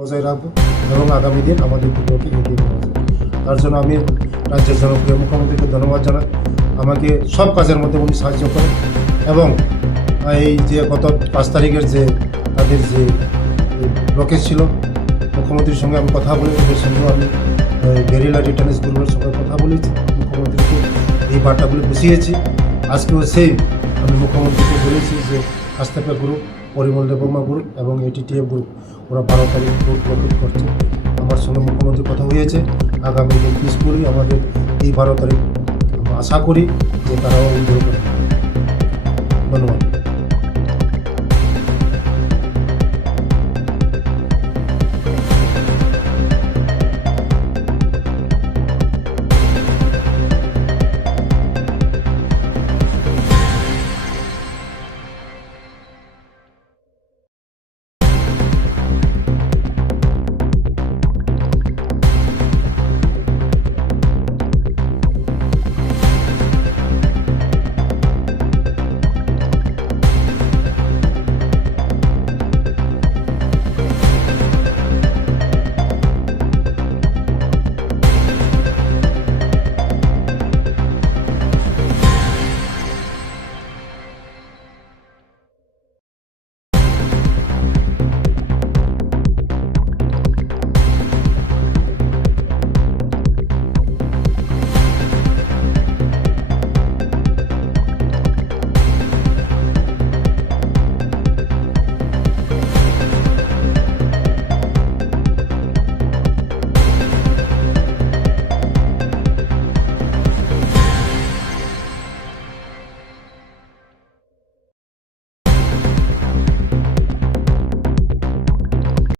বজায় রাখবো এবং আগামী দিন আমাদের দুটোকে এগিয়ে নিয়ে যাবো। তার জন্য আমি রাজ্যের জনপ্রিয় মুখ্যমন্ত্রীকে ধন্যবাদ জানাই। আমাকে সব কাজের মধ্যে উনি সাহায্য করেন এবং এই যে গত 5 তারিখের যে তাদের যে ব্লকেজ ছিল, মুখ্যমন্ত্রীর সঙ্গে আমি কথা বলে ওদের সঙ্গেও আমি গেরিলা রিটার্নেস গ্রুপের সঙ্গে কথা বলেছি, মুখ্যমন্ত্রীকে এই বার্তাগুলি বুঝিয়েছি। আজকেও সেই আমি মুখ্যমন্ত্রীকে বলেছি যে হাসতাপা গ্রুপ, পরিমল দেববর্মা গ্রুপ এবং এটিটিএফ গ্রুপ ওরা 12 তারিখ ভোট ব্লকেট করছে। আমার সঙ্গে মুখ্যমন্ত্রী কথা হয়েছে, আগামী দিন পিসফুলি আমাদের এই 12 তারিখ আশা করি যে তারাও উদ্যোগ করবে। ধন্যবাদ।